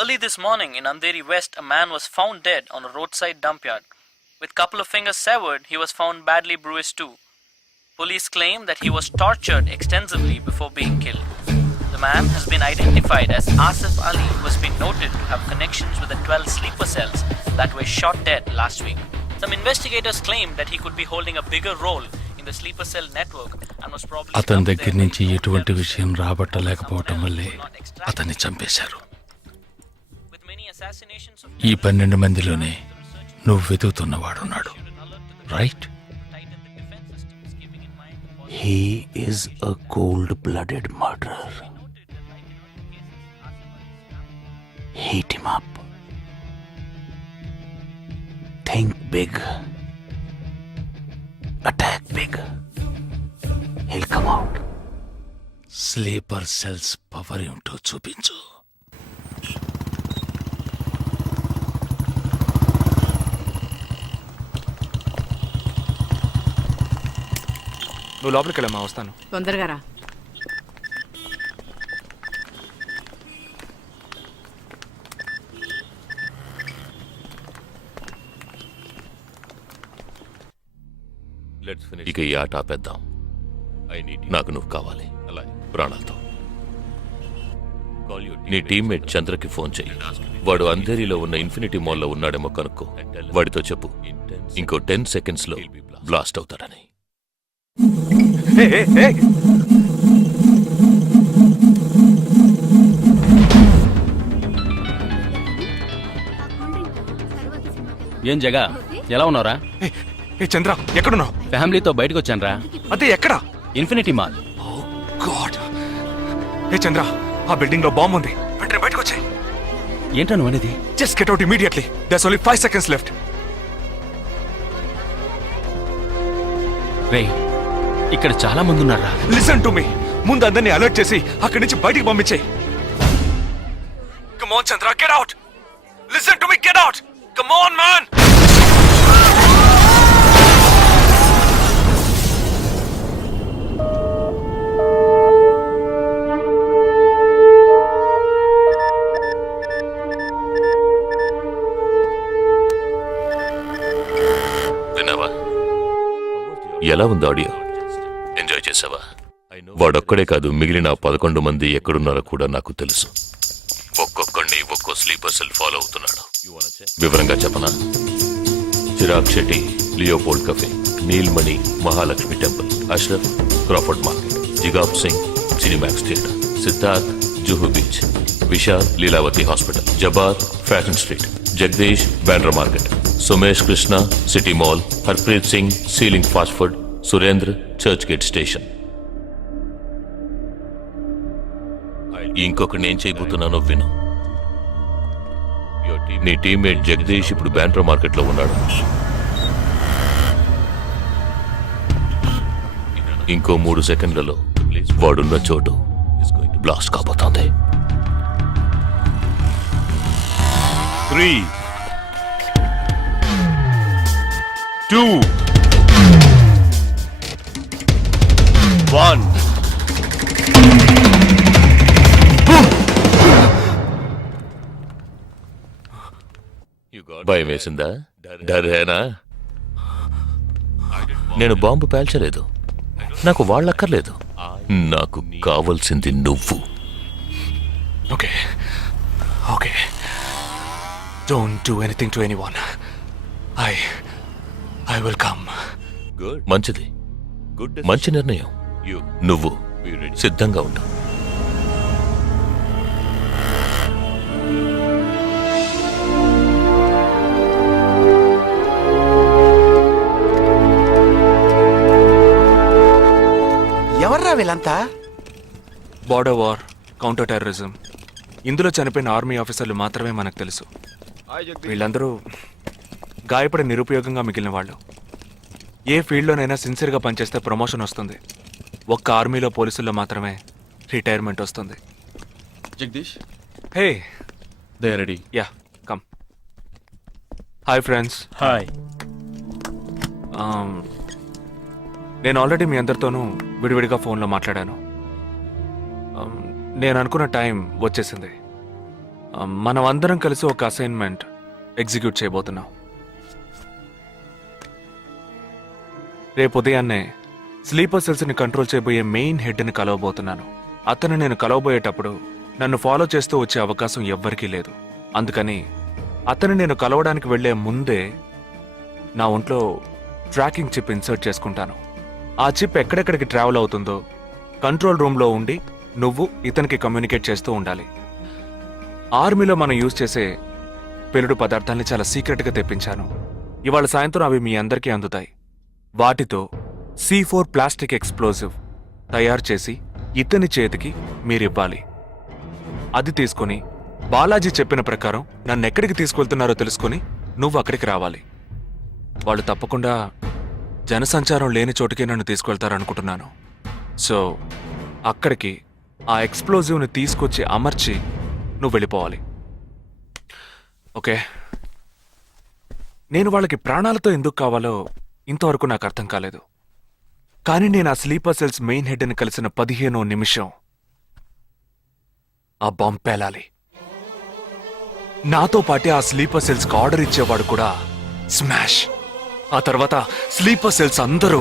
Early this morning in Andheri West, a man was found dead on a roadside dump yard. With couple of fingers severed, he was found badly bruised too. Police claim that he was tortured extensively before being killed. The man has been identified as Asif Ali, who has been noted to have connections with the 12 sleeper cells that were shot dead last week. Some investigators claim that he could be holding a bigger role in the sleeper cell network and was probably అతని దగ్గర నుంచి ఎటువంటి విషయం రాబట్టలేకపోవటం వల్లే అతన్ని చంపేశారు. ఈ 12 మందిలోనే నువ్వు వెతుకుతున్నవాడున్నాడు, right? He is a cold-blooded murderer. Heat him up. Think big. Attack big. He'll come out. Sleeper cells power ఏంటో చూపించు. నువ్వు లోపలికి వెళ్ళమ్మా, వస్తాను. తొందరగా రా. ఇక ఈ ఆట ఆపేద్దాం. నాకు నువ్వు కావాలి ప్రాణాలతో. నీ టీమ్మేట్ చంద్రకి ఫోన్ చెయ్యి. వాడు అంధేరిలో ఉన్న ఇన్ఫినిటీ మాల్లో ఉన్నాడేమో కనుక్కో. వాడితో చెప్పు ఇంకో 10 seconds లో బ్లాస్ట్ అవుతాడని. ఏం జగా, ఎలా ఉన్నారా? చంద్ర, ఎక్కడున్నావు? ఫ్యామిలీతో బయటకు వచ్చానరా. అదే ఎక్కడ? Infinity mall. చంద్ర, ఆ బిల్డింగ్ లో బాంబు ఉంది. వెంటనే బయటకు వచ్చాయి. ఏంటా నువ్వు అనేది? Just get out immediately. There's only 5 seconds left. రేయ్, ఇక్కడ చాలా మంది ఉన్నారా? Listen to me. ముందు అందరినీ అలర్ట్ చేసి అక్కడి నుంచి బయటికి పంపించేయి. Come on Chandra, get out. Listen to me, get out. Come on man. విన్నావా? ఎలా ఉంది ఆడియో? ఎంజాయ్ చేసావా? వాడొక్కడే కాదు, మిగిలిన 11 మంది ఎక్కడున్నారో కూడా నాకు తెలుసు. ఒక్కొక్కడిని ఒక్కో స్లీపర్ సెల్ ఫాలో అవుతున్నాడు. వివరంగా చెప్పనా? Chirag Shetty, Leopold cafe, Neelmani, Mahalakshmi temple, Ashraf, Crawford market, జిగాబ్ Singh, Cinemax theatre, Siddharth, Juhu beach, Vishal, Lilavati hospital, Jabbar, fashion street, Jagdish, Bandra market, Sumesh Krishna, city mall, Harpreet Singh, ceiling fast food, Surendra, Churchgate station. ఇంకొకటి నేను చేయబోతున్నానో విను. నీ టీమ్మేట్ జగదీష్ ఇప్పుడు బ్యాండ్రా మార్కెట్ లో ఉన్నాడు. ఇంకో 3 సెకండ్లలో వాడున్న చోటు బ్లాస్ట్ కాబోతోంది. 3, 2, 1. భయం వేసిందా? డరేనా? నేను బాంబు పేల్చలేదు. నాకు వాళ్ళక్కర్లేదు. నాకు కావలసింది నువ్వు. Okay okay, don't do anything to anyone. I will come. మంచిది, మంచి నిర్ణయం. నువ్వు సిద్ధంగా ఉండు. ఎవర్రా వీళ్ళంతా? బార్డర్ వార్, కౌంటర్ టెర్రరిజం, ఇందులో చనిపోయిన ఆర్మీ ఆఫీసర్లు మాత్రమే మనకు తెలుసు. వీళ్ళందరూ గాయపడి నిరుపయోగంగా మిగిలిన వాళ్ళు. ఏ ఫీల్డ్లోనైనా సిన్సియర్గా పనిచేస్తే ప్రమోషన్ వస్తుంది. ఒక్క ఆర్మీలో పోలీసుల్లో మాత్రమే రిటైర్మెంట్ వస్తుంది. Jagdish, hey, they are ready. Ya, come. Hi friends. Hi. నేను ఆల్రెడీ మీ అందరితోనూ విడివిడిగా ఫోన్లో మాట్లాడాను. నేను అనుకున్న టైం వచ్చేసింది. మనం అందరం కలిసి ఒక అసైన్మెంట్ ఎగ్జిక్యూట్ చేయబోతున్నాం. రేపు ఉదయాన్నే స్లీపర్ సెల్స్ని కంట్రోల్ చేయబోయే మెయిన్ హెడ్ని కలవబోతున్నాను. అతను నేను కలవబోయేటప్పుడు నన్ను ఫాలో చేస్తూ వచ్చే అవకాశం ఎవ్వరికీ లేదు. అందుకని అతను నేను కలవడానికి వెళ్లే ముందే నా ఒంట్లో ట్రాకింగ్ చిప్ ఇన్సర్ట్ చేసుకుంటాను. ఆ చిప్ ఎక్కడెక్కడికి ట్రావెల్ అవుతుందో కంట్రోల్ రూమ్లో ఉండి నువ్వు ఇతనికి కమ్యూనికేట్ చేస్తూ ఉండాలి. ఆర్మీలో మనం యూజ్ చేసే పెలుడు పదార్థాల్ని చాలా సీక్రెట్గా తెప్పించాను. ఇవాళ సాయంత్రం అవి మీ అందరికీ అందుతాయి. వాటితో C4 ప్లాస్టిక్ ఎక్స్ప్లోజివ్ తయారు చేసి ఇతని చేతికి మీరివ్వాలి. అది తీసుకుని బాలాజీ చెప్పిన ప్రకారం నన్ను ఎక్కడికి తీసుకెళ్తున్నారో తెలుసుకుని నువ్వు అక్కడికి రావాలి. వాళ్ళు తప్పకుండా జనసంచారం లేని చోటుకే నన్ను తీసుకెళ్తారనుకుంటున్నాను. సో అక్కడికి ఆ ఎక్స్ప్లోజివ్ని తీసుకొచ్చి అమర్చి నువ్వు వెళ్ళిపోవాలి. ఓకే? నేను వాళ్ళకి ప్రాణాలతో ఎందుకు కావాలో ఇంతవరకు నాకు అర్థం కాలేదు. కానీ నేను ఆ స్లీపర్ సెల్స్ మెయిన్ హెడ్ని కలిసిన 15వ నిమిషం ఆ బాంబ్ పేలాలి. నాతో పాటే ఆ స్లీపర్ సెల్స్కి ఆర్డర్ ఇచ్చేవాడు కూడా స్మాష్. ఆ తర్వాత స్లీపర్ సెల్స్ అందరూ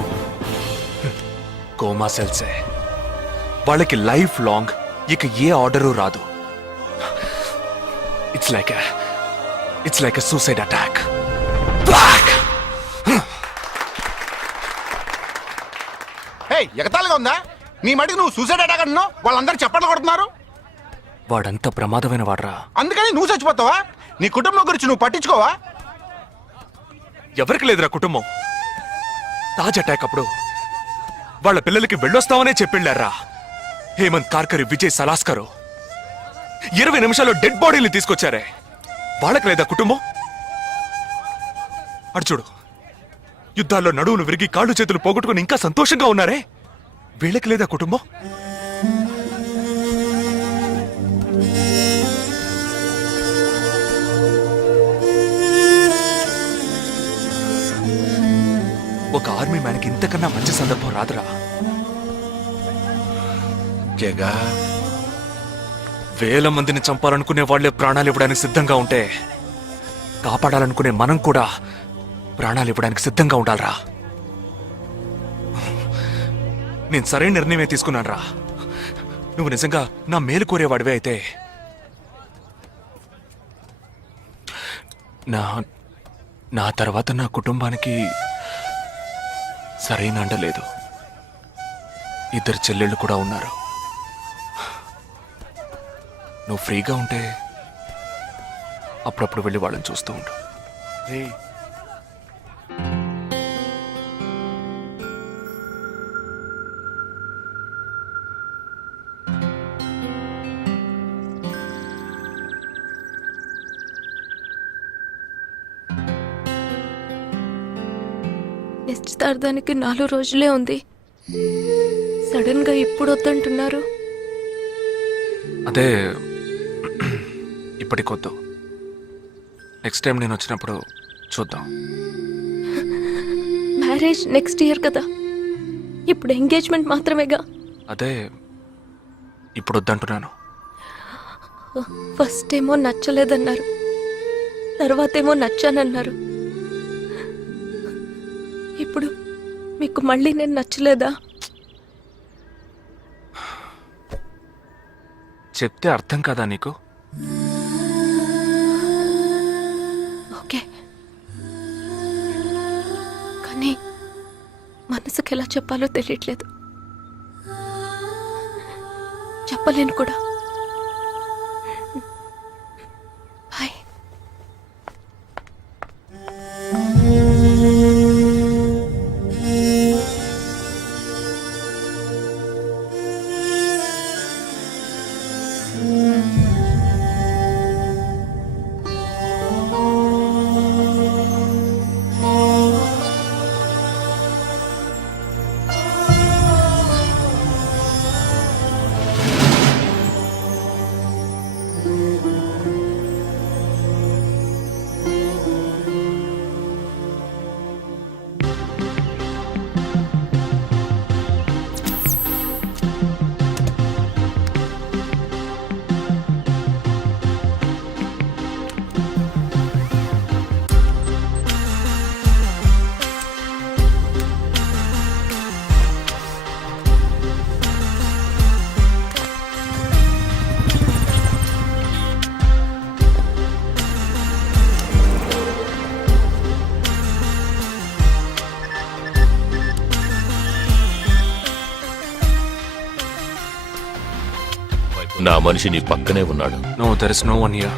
కోమా సెల్సే. వాళ్ళకి లైఫ్ లాంగ్ ఇక ఏ ఆర్డరు రాదు. It's like a suicide attack. ఎగతాళిగా ఉందా? నీ మటుకు నువ్వు సూసైడ్ అటాక్ అంటున్నావు, వాళ్ళందరూ చప్పట్లు కొడుతున్నారు. వాడంత ప్రమాదమైన వాడ్రా. అందుకని నువ్వు చచ్చిపోతావా? నీ కుటుంబం గురించి నువ్వు పట్టించుకోవా? ఎవరికి లేదురా కుటుంబం. తాజ్ అటాక్ అప్పుడు వాళ్ళ పిల్లలకి వెళ్ళొస్తామనే చెప్పిళ్ళారా. హేమంత్ కార్కరి, విజయ్ సలాస్కరు 20 నిమిషాల్లో డెడ్ బాడీని తీసుకొచ్చారే. వాళ్ళకి లేదా కుటుంబం? అడు చూడు, యుద్ధాల్లో నడువులు విరిగి కాళ్ళు చేతులు పోగొట్టుకుని ఇంకా సంతోషంగా ఉన్నారే. వీళ్ళకి లేదా కుటుంబం? ఒక ఆర్మీ మ్యాన్కి ఇంతకన్నా మంచి సందర్భం రాదురా. జగా, వేల మందిని చంపాలనుకునే వాళ్లే ప్రాణాలు ఇవ్వడానికి సిద్ధంగా ఉంటే కాపాడాలనుకునే మనం కూడా ప్రాణాలు ఇవ్వడానికి సిద్ధంగా ఉండాలరా. నేను సరైన నిర్ణయమే తీసుకున్నాను రా. నువ్వు నిజంగా నా మేలు కోరేవాడివే అయితే నా తర్వాత నా కుటుంబానికి సరైన అండ లేదు. 2 చెల్లెళ్ళు కూడా ఉన్నారు. నువ్వు ఫ్రీగా ఉంటే అప్పుడప్పుడు వెళ్ళి వాళ్ళని చూస్తూ ఉండు. రే, నిశ్చితార్థానికి 4 రోజులే ఉంది. సడన్ గా ఇప్పుడు వద్దంటున్నారు. అదే ఇప్పటికొద్దు. నెక్స్ట్ టైం నేను వచ్చినప్పుడు చూద్దాం. మ్యారేజ్ నెక్స్ట్ ఇయర్ కదా, ఇప్పుడు ఎంగేజ్మెంట్ మాత్రమేగా. అదే ఇప్పుడు వద్దంటున్నాను. ఫస్ట్ ఏమో నచ్చలేదన్నారు, తర్వాతేమో నచ్చానన్నారు. ఇప్పుడు మీకు మళ్ళీ నేను నచ్చలేదా? చెప్తే అర్థం కాదా నీకు? ఓకే, కానీ మనసుకి ఎలా చెప్పాలో తెలియట్లేదు. చెప్పలేను కూడా. బాయ్. నా మనిషి నీ పక్కనే ఉన్నాడు. No, there is no one here.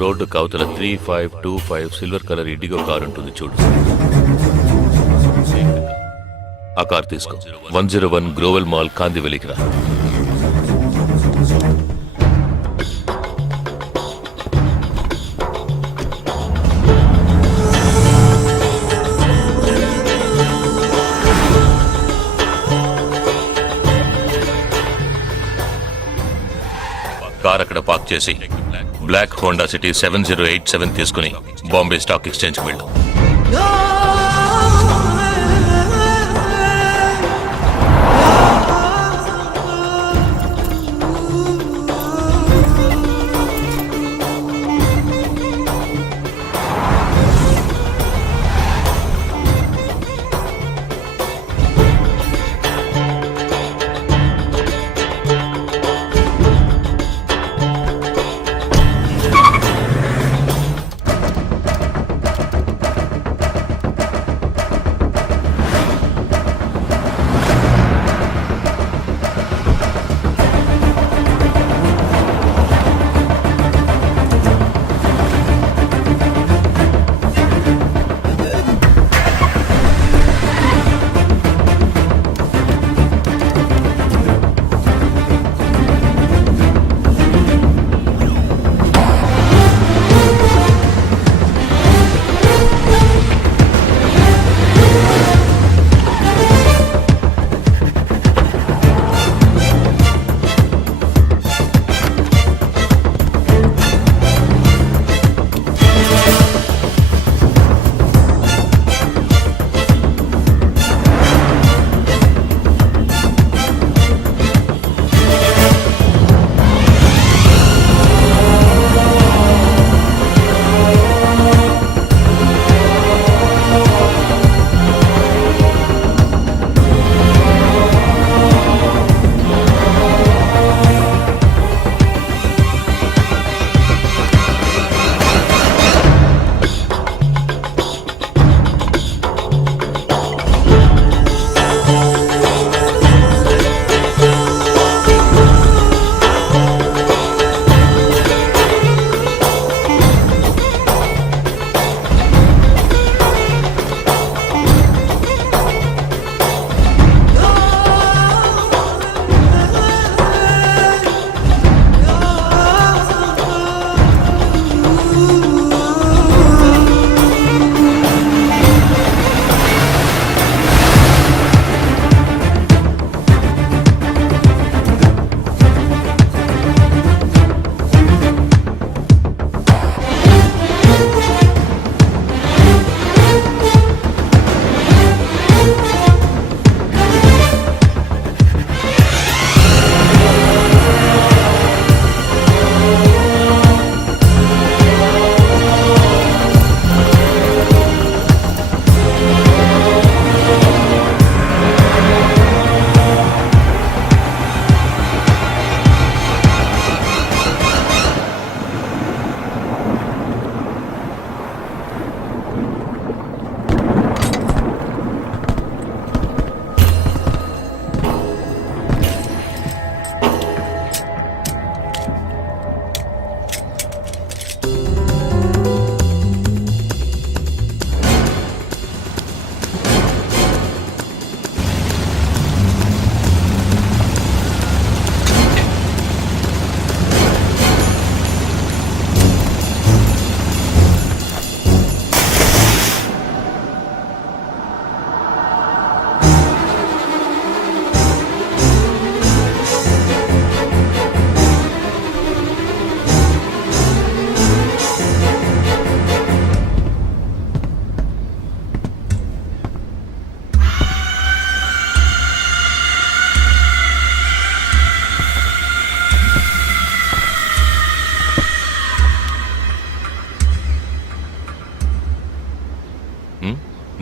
Road కవతల 3525 సిల్వర్ కలర్ ఇండిగో కార్ ఉంటుంది చూడు. ఆ కార్ తీసుకో. 101 గ్రోవెల్ మాల్ కాందివెలికి రా. కార్ అక్కడ పార్క్ చేసి బ్లాక్ హోండా సిటీ 7087 తీసుకుని బాంబే స్టాక్ ఎక్స్చేంజ్కి వెళ్ళు.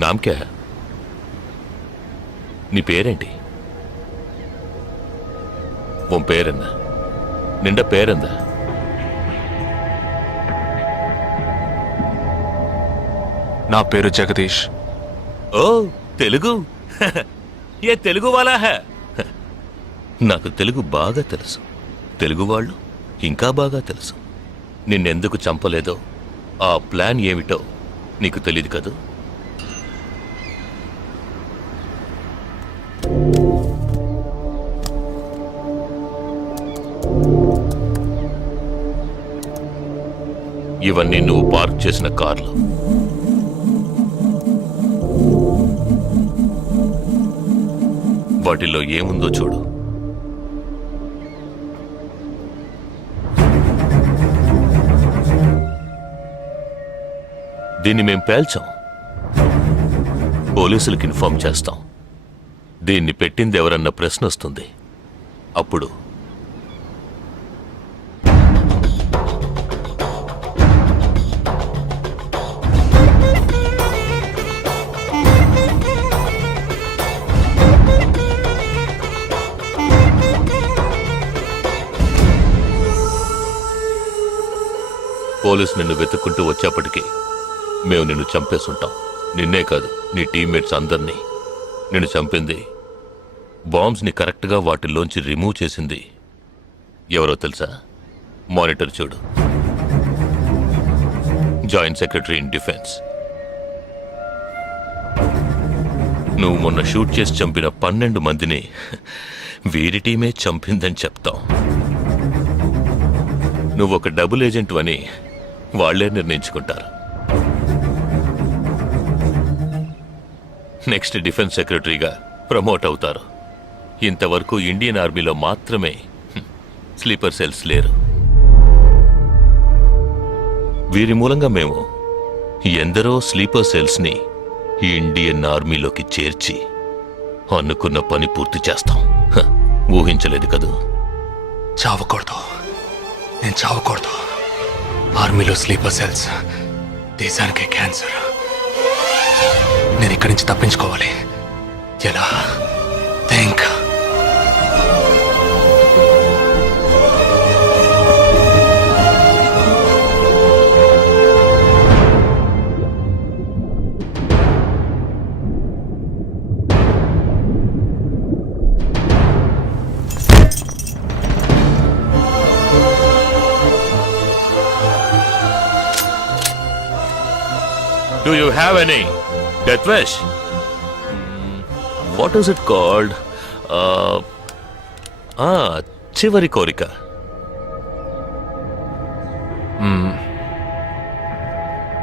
నామకే నీ పేరేంటి ఉన్ పేరెన్న నిండా పేరెందా నా పేరు జగదీష్. ఓ తెలుగు ఏ తెలుగు వాలా హే నాకు తెలుగు బాగా తెలుసు. తెలుగు వాళ్ళు ఇంకా బాగా తెలుసు. నిన్నెందుకు చంపలేదో ఆ ప్లాన్ ఏమిటో నీకు తెలియదు కదూ. ఇవన్నీ నువ్వు పార్క్ చేసిన కార్లు. వాటిల్లో ఏముందో చూడు. దీన్ని మేం పేల్చాం. పోలీసులకు ఇన్ఫార్మ్ చేస్తాం. దీన్ని పెట్టింది ఎవరన్న ప్రశ్న వస్తుంది. అప్పుడు పోలీసు నిన్ను వెతుక్కుంటూ వచ్చేప్పటికీ మేము నిన్ను చంపేసుంటాం. నిన్నే కాదు, నీ టీమ్మేట్స్ అందరినీ. నిన్ను చంపింది, బాంబ్స్ని కరెక్ట్గా వాటిల్లోంచి రిమూవ్ చేసింది ఎవరో తెలుసా? మానిటర్ చూడు. Joint secretary in defence. నువ్వు మొన్న షూట్ చేసి చంపిన 12 మందిని వీరి టీమే చంపిందని చెప్తాం. నువ్వు ఒక డబుల్ ఏజెంట్ అని వాళ్లే నిర్ణయించుకుంటారు. నెక్స్ట్ డిఫెన్స్ సెక్రటరీగా ప్రమోట్ అవుతారు. ఇంతవరకు ఇండియన్ ఆర్మీలో మాత్రమే స్లీపర్ సెల్స్ లేరు. వీరి మూలంగా మేము ఎందరో స్లీపర్ సెల్స్ని ఇండియన్ ఆర్మీలోకి చేర్చి అనుకున్న పని పూర్తి చేస్తాం. ఊహించలేదు కదూ. చావకూడదు, నేను చావకూడదు. ఆర్మీలో స్లీపర్ సెల్స్ దేశానికే క్యాన్సర్. నేను ఇక్కడి నుంచి తప్పించుకోవాలి. ఎలా? Think. Do you have any death wish? What is it called? చివరి కోరిక.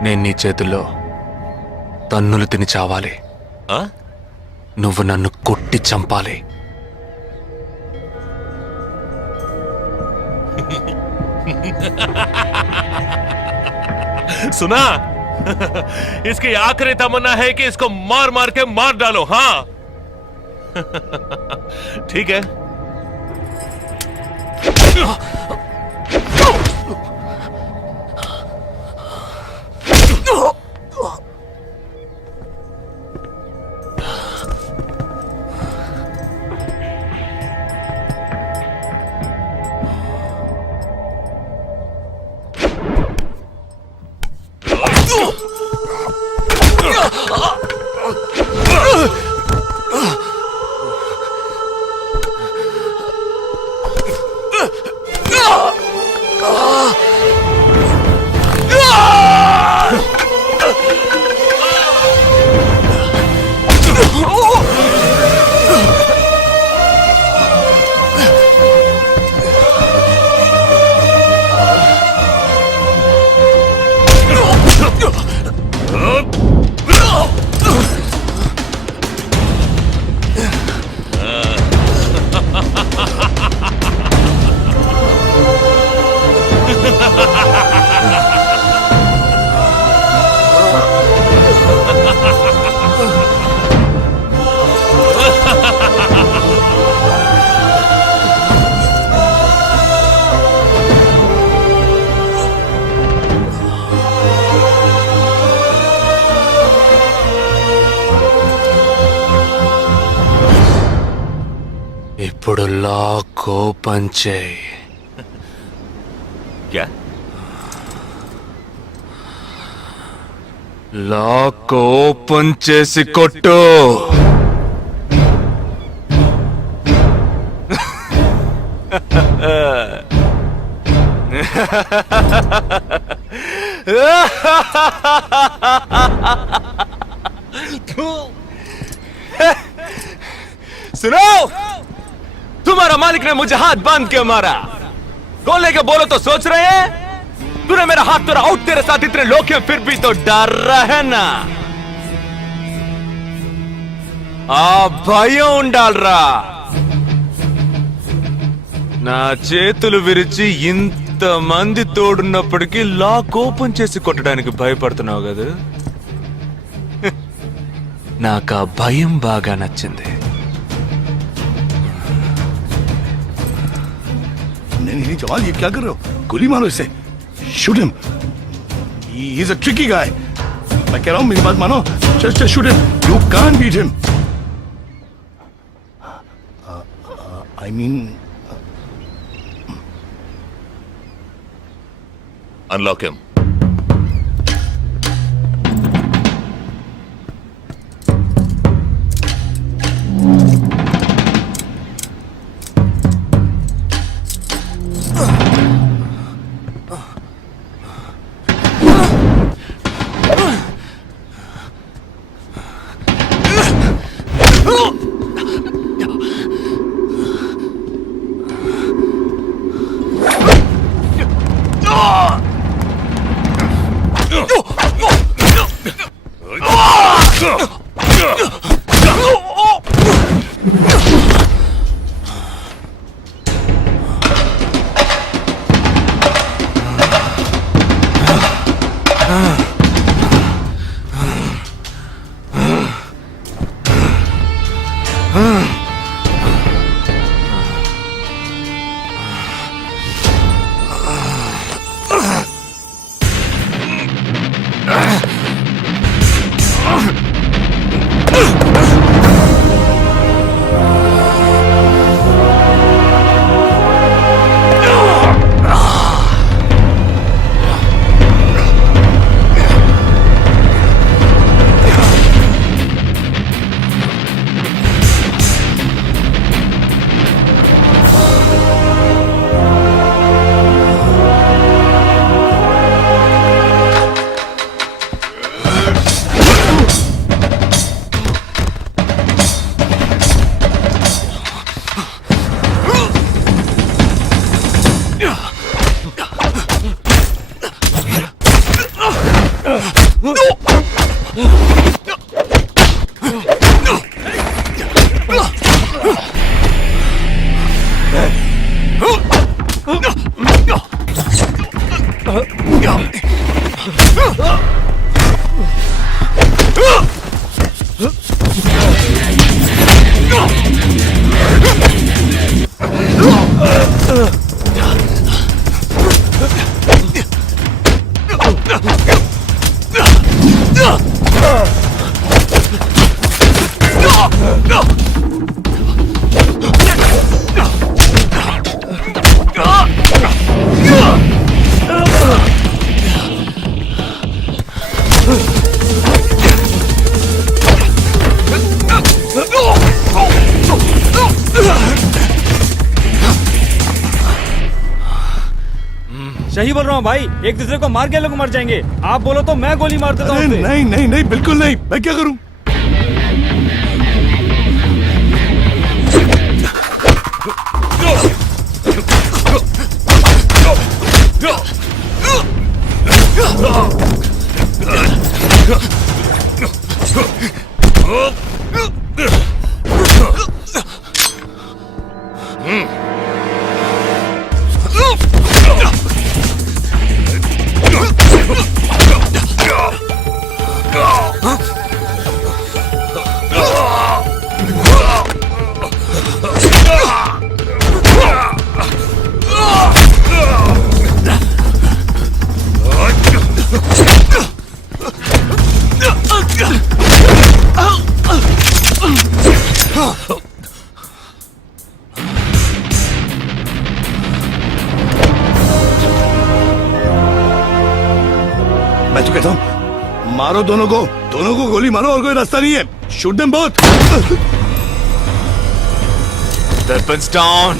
నేను నీ చేతుల్లో తన్నులు తిని చావాలి. నువ్వు నన్ను కొట్టి చంపాలి. सुना? इसकी आखिरी तमन्ना है कि इसको मार मार के मार डालो. हाँ ठीक है. ముందు లాక్ ఓపెన్ చేయి. క్యా లాక్ ఓపెన్ చేసి కొట్టు. सुनो, तुम्हारा मालिक ने मुझे हाथ बांध के मारा. खोलने के बोलो तो सोच रहे हैं. तूने मेरा हाथ तोड़ा आउट, तेरे साथ इतने लोग हैं फिर भी तो डर रहा है ना. ఆ భయం ఉండాలరా. నా చేతులు విరిచి ఇంతమంది తోడున్నప్పటికీ లాక్ ఓపెన్ చేసి కొట్టడానికి భయపడుతున్నావు కదా. నాకు ఆ భయం బాగా నచ్చింది. नहीं जवान ये क्या कर रहे हो? गोली मारो इसे. Shoot him. He is a tricky guy. मैं कह रहा हूं मेरी बात मानो. Just shoot him. You can't beat him. I mean unlock him. सही बोल रहा हूँ भाई, एक दूसरे को मार के लोग मर जाएंगे. आप बोलो तो मैं गोली मार देता हूँ. नहीं नहीं नहीं बिल्कुल नहीं. मैं क्या करूं? मारो दोनों को गोली मारो और कोई रास्ता नहीं है shoot them both Weapons down.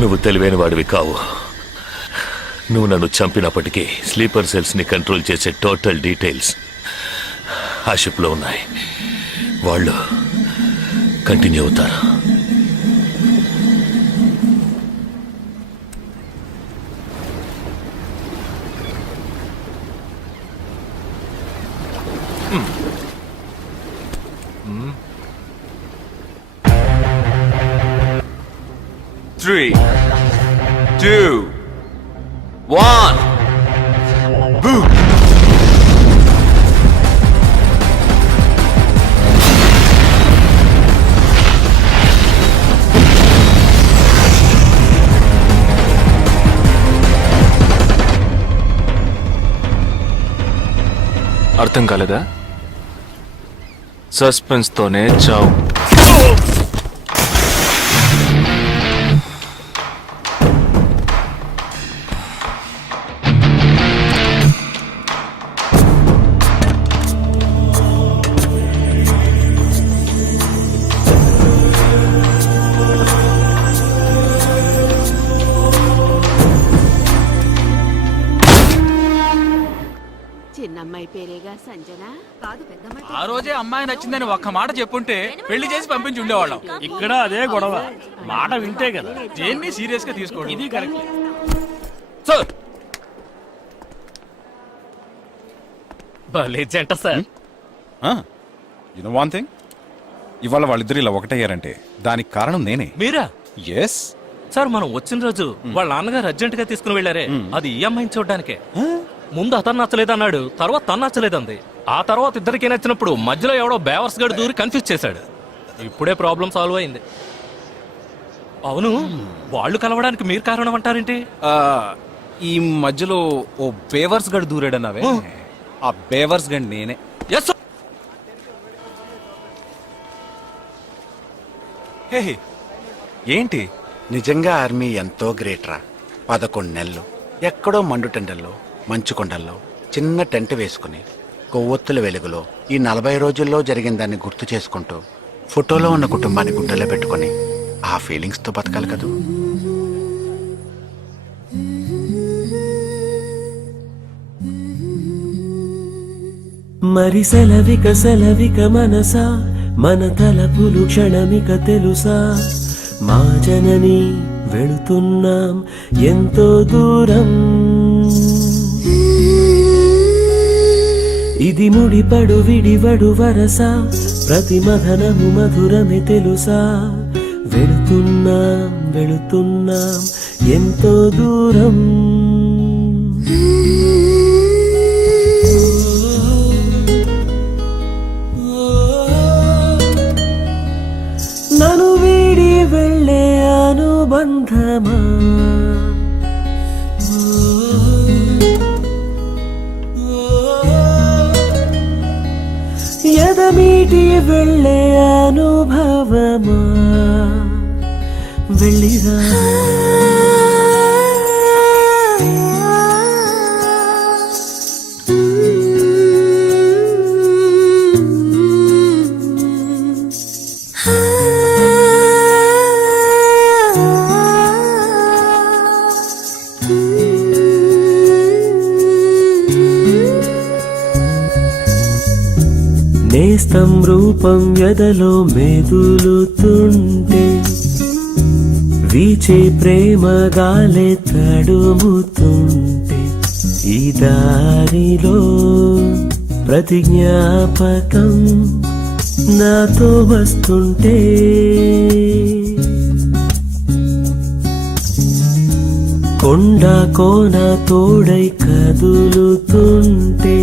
నువ్వు తెలివైన వాడివి కావు. నువ్వు నన్ను చంపినప్పటికీ స్లీపర్ సెల్స్ ని కంట్రోల్ చేసే టోటల్ డీటెయిల్స్ ఆ షిప్లో ఉన్నాయి. వాళ్ళు కంటిన్యూ అవుతారు. Three, two, one. Boom. అర్థం కాలేదా? సస్పెన్స్ తోనే చావు. చిన్నమ్మాయి పేరేగా సంజన కాదు పెద్దమ్మాయి. ఆ రోజే అమ్మాయి నచ్చిందని ఒక్క మాట చెప్పుంటే పెళ్లి చేసి పంపించి ఉండేవాళ్ళం. ఇక్కడ అదే గొడవ, మాట వింటే కదా దేన్ని సీరియస్ గా తీసుకోండి. ఇది కరెక్ట్ సార్. భలే జంట sir. You know one thing, ఇవాళ వాళ్ళిద్దరు ఇలా ఒకటయ్యారంటే దానికి కారణం నేనే. మీరా? ఎస్ సార్, మనం వచ్చిన రోజు వాళ్ళ నాన్నగారు అర్జెంట్ గా తీసుకుని వెళ్ళారే, అది ఈ అమ్మాయిని చూడడానికే. ముందు అతను నచ్చలేదన్నాడు, తర్వాత తను నచ్చలేదంది. ఆ తర్వాత ఇద్దరికి నచ్చినప్పుడు మధ్యలో ఎవడో బేవర్స్ గడు దూరి కన్ఫ్యూజ్ చేశాడు. ఇప్పుడే ప్రాబ్లం సాల్వ్ అయింది. అవును, వాళ్ళు కలవడానికి మీరు కారణం అంటారేంటి? ఈ మధ్యలో ఓ బేవర్స్ గడ్ దూరాడన్నావే, ఆ బేవర్స్ గడ్ నేనే. ఎస్. హే ఏంటి? నిజంగా ఆర్మీ ఎంతో గ్రేట్ రా. 11 నెలలు ఎక్కడో మండుటెండల్లో మంచు కొండల్లో చిన్న టెంట్ వేసుకుని కొవ్వొత్తుల వెలుగులో ఈ 40 రోజుల్లో జరిగిన దాన్ని గుర్తు చేసుకుంటూ ఫోటోలో ఉన్న కుటుంబాన్ని గుండెలో పెట్టుకొని ఆ ఫీలింగ్స్తో బతకాలి కదూ. మరి సెలవిక మనసా, మన తలపులు క్షణమిక తెలుసా. మా జనని వెళుతున్నాం ఎంతో దూరం. ఇది ముడిపడు విడివడు వరస, ప్రతి మధనము మధురమే తెలుసా. వెళుతున్నాం ఎంతో దూరం. నన్ను వీడి వెళ్ళే అనుబంధమా, ఎదమీటి వెళ్ళే అనుభవమా, వెళ్ళిరా. నేస్తం రూపం ఎదలో మెదులుతుంటే వీచే ప్రేమ గాలే తడుముతుంటే ఈ దారిలో ప్రతి జ్ఞాపకం నాతో వస్తుంటే కొండ కోన తోడై కదులుతుంటే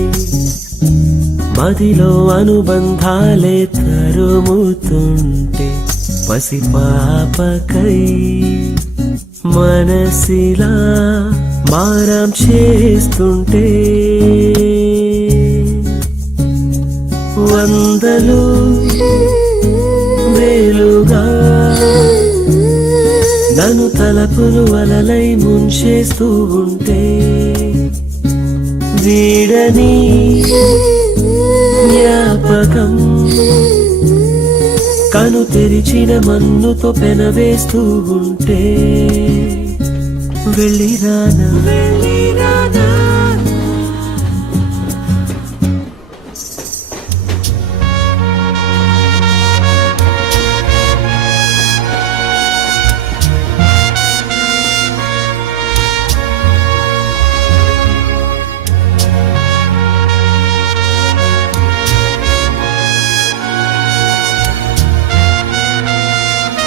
మదిలో అనుబంధాలే తరుముతుంటే పసిపాపకై మనసిలా మారం చేస్తుంటే వందలు వేలుగా నన్ను తలపులు వలలై ముంచేస్తూ ఉంటే వీడని జ్ఞాపకం కను తెరిచిన మన్నుతో పెనవేస్తూ ఉంటే వెళ్ళిరానా